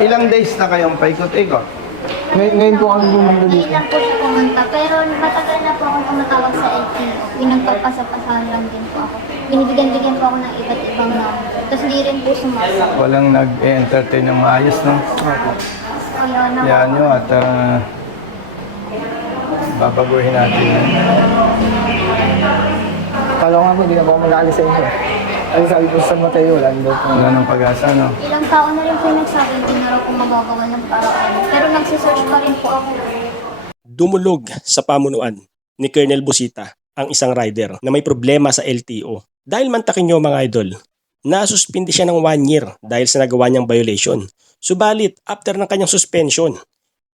Ilang days na kayong paikot-ikot? Ngayon po kami bumanda Ngayon dito. lang po siya pumunta, pero matagal na po akong tumatawag sa LTO. Pinagpapasapasahan lang din po ako. Binibigyan-bigyan po ako ng iba't ibang number. Tapos hindi rin po sumasagot. Walang nag-entertain ng maayos, no? Kaya na Yan nyo at babaguhin natin yan. Kala ko nga po, hindi na po ako mag-aalis sa inyo. Ano sabi po sa Mateo, wala daw po. Wala ng pag-asa, no? ilang taon na rin po yung nagsabi, hindi na raw po magagawa ng paraan. Pero nagsisearch pa rin po ako. Dumulog sa pamunuan ni Colonel Busita ang isang rider na may problema sa LTO. Dahil mantakin nyo mga idol, nasuspindi siya ng 1 year dahil sa nagawa niyang violation. Subalit, after ng kanyang suspension,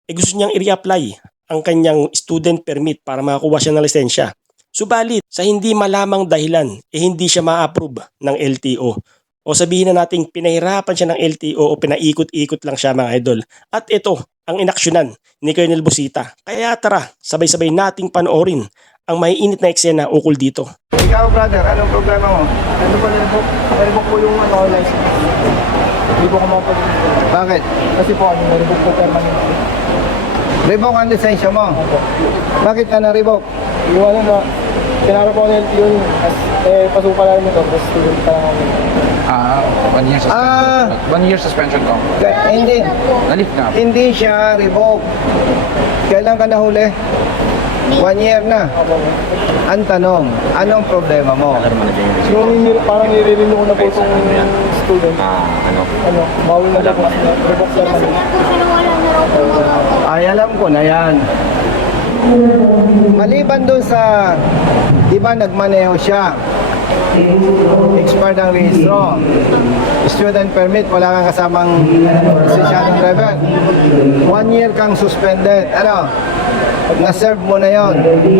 gusto niyang i-reapply ang kanyang student permit para makakuha siya ng lisensya. Subalit, sa hindi malamang dahilan, hindi siya ma-approve ng LTO. O sabihin na nating pinahirapan siya ng LTO o pinaikot-ikot lang siya mga idol. At ito ang inaksyonan ni Colonel Busita. Kaya tara, sabay-sabay nating panoorin ang maiinit na eksena ukol dito. Ikaw, brother, anong problema mo? Ano po nila po? Naribok po yung license. Hindi po ako mapag... Bakit? Kasi po ano, naribok po permanent. Revoke ang lisensya mo. Opo. Bakit ka na-revoke? Iwan na, pinara po ako ng LTO yun. Pasuka lang ito, tapos student pa lang ako. 1 year suspension. 1 year suspension ko. Hindi. Nalif na. Hindi siya revoke. Kailan ka nahuli? 1 year na. Opo. Ang tanong, anong problema mo? Siguro parang nire-renew ko na po itong student. Ano, bawal na po. Revok permanent. Sinasabihan po siya na wala na raw po magagawa. Ay, alam ko na yan. Maliban doon sa, di ba nagmaneho siya, expired ang rehistro, student permit, wala kang kasamang lisensyadong driver, 1 year kang suspended, ano, na-serve mo na yon.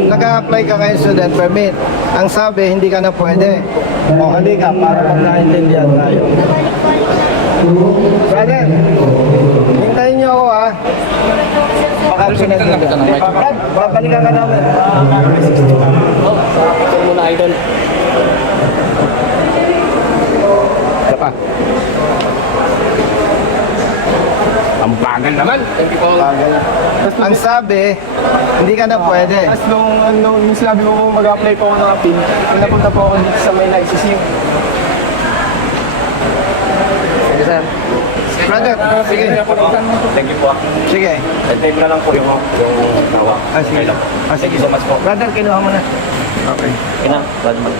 Nag-a-apply ka kayo student permit, ang sabi, hindi ka na pwede. O, halika, para magkaintindihan tayo. Brother, hintayin niyo ako ha. Baka Sundan lang kita ng mic. Brad, babalikan ka namin. Ito muna idol. Isa pa. Ang bagal naman. Ang sabi, hindi ka na pwede. Tapos nung sinabi mo mag-apply po ako ng appeal, napunta po ako dito sa may licensing. Sige, sir. Brother, sige. Thank you po. Sige. Time na lang po yung tawa. Sige. Thank you so much po. Brother, kinuha mo na. Okay. Ina, bad man.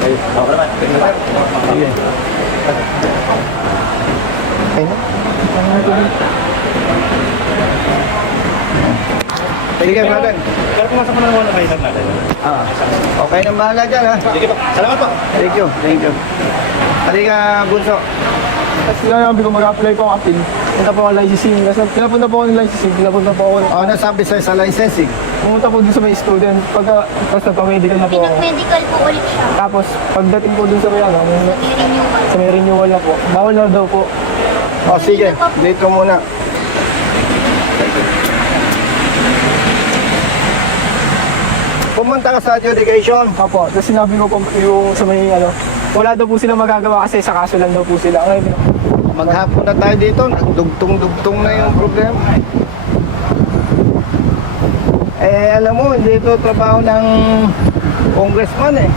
Ay, ako naman. Sige. Okay na? Sige, brother. Pero pumasok mo na muna kayo natin. Okay na bahala dyan ha. Sige po. Salamat po. Thank you, thank you. Halika, Bunso. Tapos sinabi ko mag-apply po ako appeal. Punta po ako licensing. Tapos pinapunta po ako ng licensing. Pinapunta po ako. O, nasabi sa'yo sa licensing? Pumunta po dun sa may student. Tapos nagpa-medical na po ako. Pinag-medical po ulit siya. Tapos pagdating po dun sa may ano, May renewal. sa may renewal na po. Bawal na daw po. O, sige. Dito muna. Pumunta ka sa adjudication. Opo. Tapos sinabi ko po yung sa may ano, wala daw po sila magagawa kasi sa kaso lang daw po sila. Ngayon, Maghapon na tayo dito. Nagdugtong-dugtong na yung problema. Eh, alam mo, hindi ito trabaho ng congressman eh.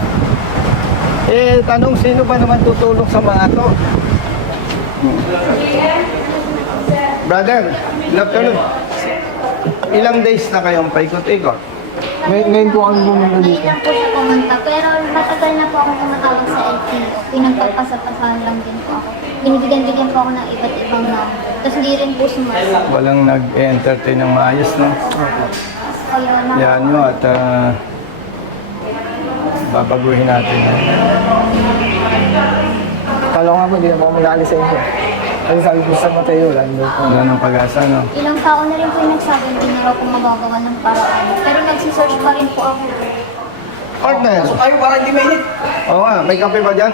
Eh, tanong sino ba naman tutulong sa mga to? Brother, good afternoon. Ilang days na kayong paikot-ikot? ngayon po kami bumanda Ngayon dito. lang po siya pumunta, pero matagal na po akong tumatawag sa LTO. Pinagpapasapasahan lang din po ako. Binibigyan-bigyan po ako ng iba't ibang number. Tapos hindi rin po sumasagot. Walang nag-entertain ng maayos, no? Kaya na Yan nyo at babaguhin natin. Kala ko nga po, hindi na po ako mag-aalis sa inyo. Ano sabi po sa Mateo, wala daw po. Wala ng pag-asa, no? ilang taon na rin po yung nagsabi, hindi na raw po magagawa ng paraan. Pero nagsisearch pa rin po ako. Partner! Ay, parang hindi mainit. Oo nga, may kape ba dyan?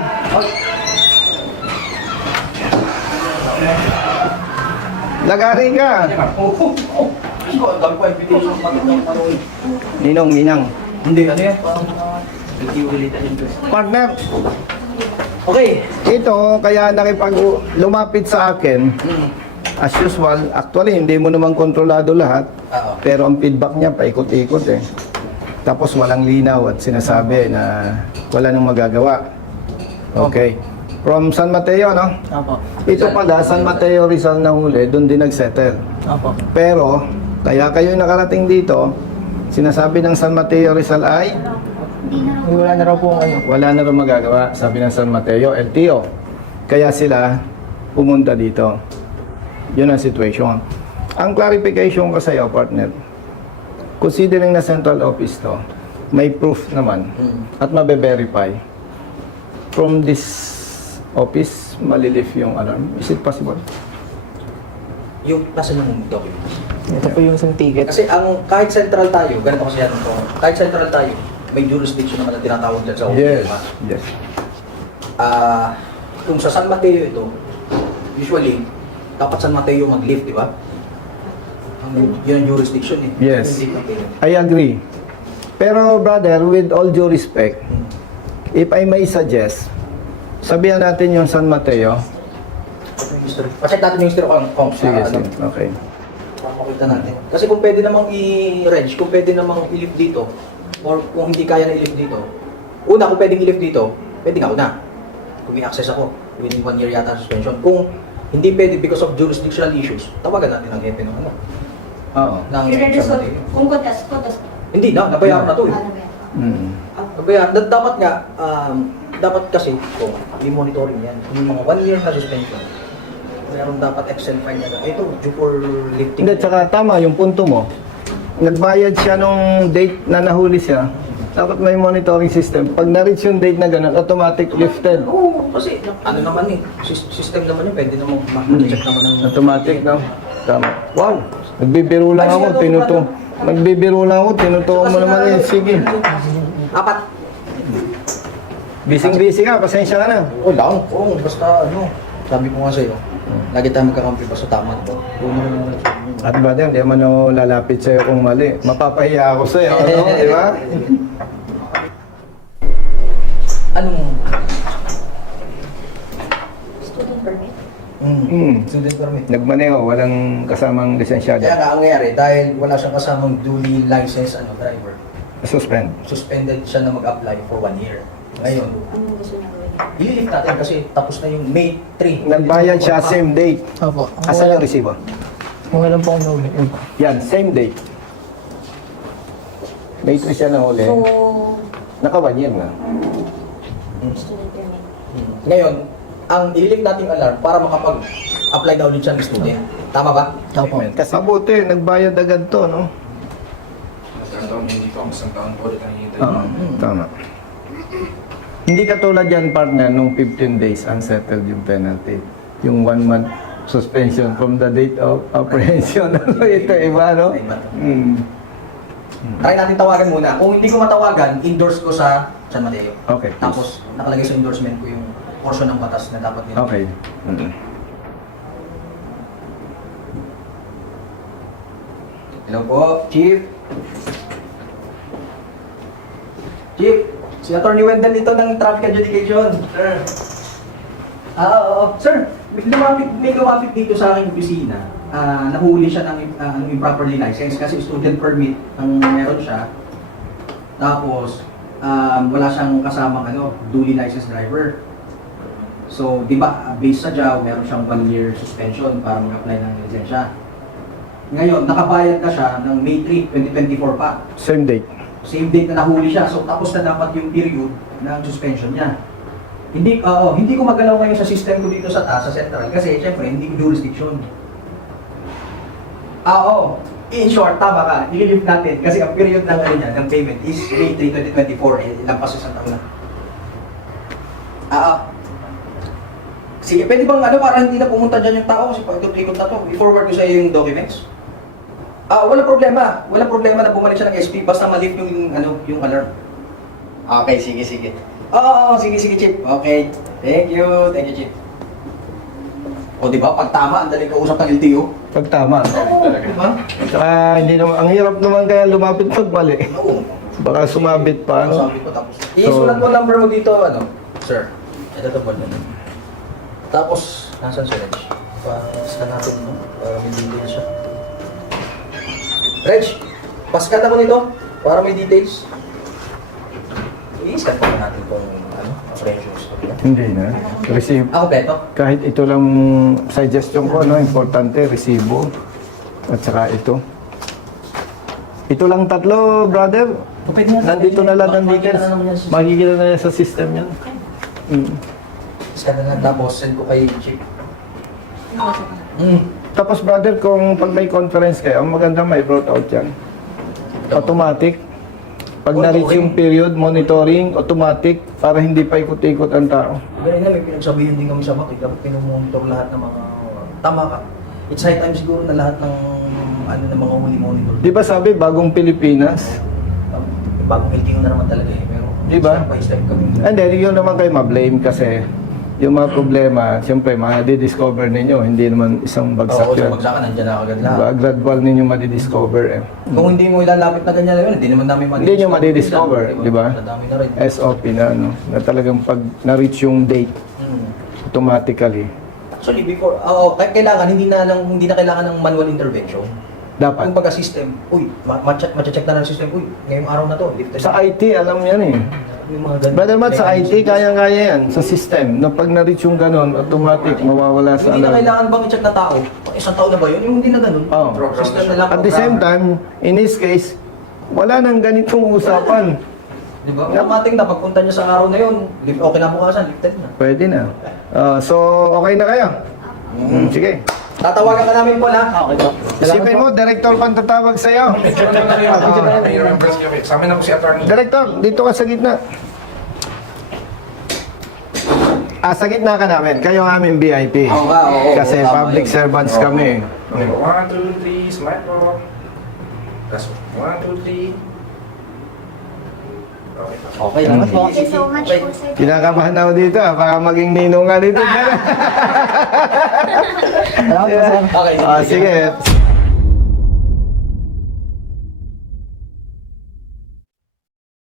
Lagarin ka! Ang dami po invitation. Ninong, ninang. Hindi, ano yan? LTO related interest. Partner! Okay. Ito, kaya lumapit sa akin, as usual, actually, hindi mo naman kontrolado lahat. Oo. Pero ang feedback niya, paikot-ikot eh. Tapos walang linaw at sinasabi na wala nang magagawa. Okay. From San Mateo, no? Opo. Ito pala, San Mateo Rizal na huli, doon din nagsettle. Opo. Pero, kaya kayo nakarating dito, sinasabi ng San Mateo Rizal ay Wala na raw po ang ano. wala na rin magagawa, sabi ng San Mateo, LTO. Kaya sila pumunta dito. Yun ang situation. Ang clarification ko sa iyo, partner, considering na central office to, may proof naman at mabe-verify from this office, malilift yung alarm. Is it possible? Yung nasa yung documents. Ito po yung isang ticket. Kasi ang kahit central tayo, ganito kasi yan po. Kahit central tayo, may jurisdiction naman na tinatawag dyan sa office. Yes. Diba? Yes. Kung sa San Mateo ito, usually, dapat San Mateo mag-lift, di ba? Yun ang jurisdiction eh. Yes. Yung lift natin. I agree. Pero brother, with all due respect, if I may suggest, sabihan natin yung San Mateo. Yung history. Pacheck natin yung history kung Sige, sige. Okay. Pakita natin. Kasi kung pwede namang i-range, kung pwede namang i-lift dito, or kung hindi kaya na i-lift dito, una, kung pwedeng i-lift dito, pwede nga una. Kung may access ako, within 1 year yata suspension. Kung hindi pwede because of jurisdictional issues, tawagan natin ang hepe ng ano. Oo. Ng I-reduce San ko, Mateo. kung kontas. Hindi na, nabayaran na to eh. Mm. Nabayaran. Dapat nga, dapat kasi, kung i-monitoring yan, yung mga 1 year na suspension, meron dapat Excel file na, ito, due for lifting. Hindi, tsaka tama yung punto mo. Nagbayad siya nung date na nahuli siya. Dapat may monitoring system. Pag na-reach yung date na ganun, automatic lifted. Oo, kasi ano naman eh, system naman yun, pwede namang ma-check naman ng... Automatic, no? Tama. Wow! Nagbibiro lang ako, Nagbibiro lang ako, tinutuon mo naman eh. Sige. 4. Busy ka, pasensya ka na. Oo lang, oo, basta ano, sabi ko nga sa'yo, lagi tayo magkakampi basta tama, diba? At brother, hindi naman ako lalapit sa'yo kung mali. Mapapahiya ako sa'yo, ano? Di ba? Anong... Student permit. Student permit. Nagmaneho, walang kasamang lisensyado. Kaya nga, ang nangyari, dahil wala siyang kasamang duly licensed driver, Suspend. suspended siya na mag-apply for 1 year. Ngayon, Anong gusto na gawin? ililift natin kasi tapos na yung May 3. Nagbayad siya same date. Opo. Asan yung resibo? Kung ilan po ang nahuli. Yun po. Yan, same date. May 3 siya na huli. So, Naka 1 year na. student permit. Ngayon, ang ililift nating alarm para makapag-apply na ulit siya ng student. Tama ba? Opo. Kasi mabuti, nagbayad agad to, no? Oo, tama. Hindi katulad yan, partner, nung 15 days unsettled yung penalty. Yung 1 month suspension from the date of apprehension. Ano ito, iba, no? Iba. Try natin tawagan muna. Kung hindi ko matawagan, endorse ko sa San Mateo. Okay, please. Tapos, nakalagay sa endorsement ko yung portion ng batas na dapat nila. Okay. Hello po, Chief. Chief, si Atty. Wendell dito ng Traffic Adjudication. Sir. Oo. Sir, may lumapit dito sa aking opisina. Nahuli siya ng improperly licensed kasi student permit ang meron siya. Tapos, wala siyang kasamang duly licensed driver. So, di ba, based sa JAW, meron siyang 1 year suspension para mag-apply ng lisensya. Ngayon, nakabayad na siya ng May 3, 2024 pa. Same date. Same date na nahuli siya. So, tapos na dapat yung period ng suspension niya. Hindi ko magalaw ngayon sa system ko dito sa taas, sa central, kasi syempre, hindi ko jurisdiction. Oo. In short, tama ka. I-lift natin kasi ang period ng ng payment is May 3, 2024. Ilang pa sa isang taon na. Sige, pwede bang para hindi na pumunta dyan yung tao kasi pag-ikot na to, i-forward ko sa iyo yung documents? Wala problema. Wala problema na bumalik siya ng SP basta ma-lift yung alarm. Okay, sige. Sige, Chief. Okay. Thank you, Chief. O, di ba? Pag tama, ang daling kausap ng LTO. Pag tama. Diba? Saka hindi naman, ang hirap naman kaya lumapit pag mali. Oo. Baka sumabit pa, ano? Sabi ko tapos. I-sulat mo number mo dito, sir. Ito to ball na. Tapos, nasan si Reg? Pa-scan natin, no? Para may details siya. Reg, pa-scan ako nito para may details. I-scan pa natin kung ano, pressures. Hindi na. Receive. Ako, Beto. Kahit ito lang suggestion ko, no, importante, resibo. At saka ito. Ito lang tatlo, brother. Pwede na. Nandito na lahat ng details. Makikita na yan sa system yan. Scan na lang, tapos send ko kay Chief. Tapos brother, kung pag may conference kayo, ang maganda may brought out yan. Automatic. Pag na-reach yung period, monitoring, automatic, para hindi pa ikot-ikot ang tao. Ganun na, may pinagsabihin din kami sa MAC, dapat pinumonitor lahat ng mga... Tama ka. It's high time siguro na lahat ng ng mga huli monitor. Di ba sabi, bagong Pilipinas? Bagong LTO na naman talaga eh. Pero Di ba? step by step kami. And then, yun naman kayo ma-blame kasi yung mga problema, siyempre, ma-discover ninyo. Hindi naman isang bagsak Oo, sa yun. bagsakan, nandiyan na agad lahat. Diba? Gradual ninyo ma-discover eh. Kung hindi mo ilalapit na ganyan yun, hindi naman namin Hindi nyo ma-discover, di ba? Madami na rin. SOP na, no? Na talagang pag na-reach yung date, automatically. Actually, before, kailangan, hindi na kailangan ng manual intervention. Dapat. Kung pagka-system, ma-check na ng system, ngayong araw na to, lift Sa IT, alam yan eh. yung mga ganun. Brother Matt, sa IT, kaya-kaya yan. Sa system, na pag na-reach yung ganon, automatic, mawawala sa Hindi na alarm. kailangan bang i-check na tao? Isang tao na ba yun? Yung hindi na ganun. Oh. System na lang. At the same time, in this case, wala nang ganitong usapan. Di ba? Automatic na, pagpunta niya sa araw na yun, okay na bukasan, lifted na. Pwede na. So, okay na kayo? Sige. Tatawagan ka namin po na. Isipin mo, director pang tatawag sa'yo. May reimburse kami. Sa amin ako si attorney. Director, dito ka sa gitna. Sa gitna ka namin. Kayo ang aming VIP. Oo, Kasi tama public yun. servants kami. 1, 2, 3, smile po. Kaso, 1, 2, 3. Okay lang. Thank you so much po, sir. Kinakabahan ako dito, baka maging ninong nga dito. Okay. Sige,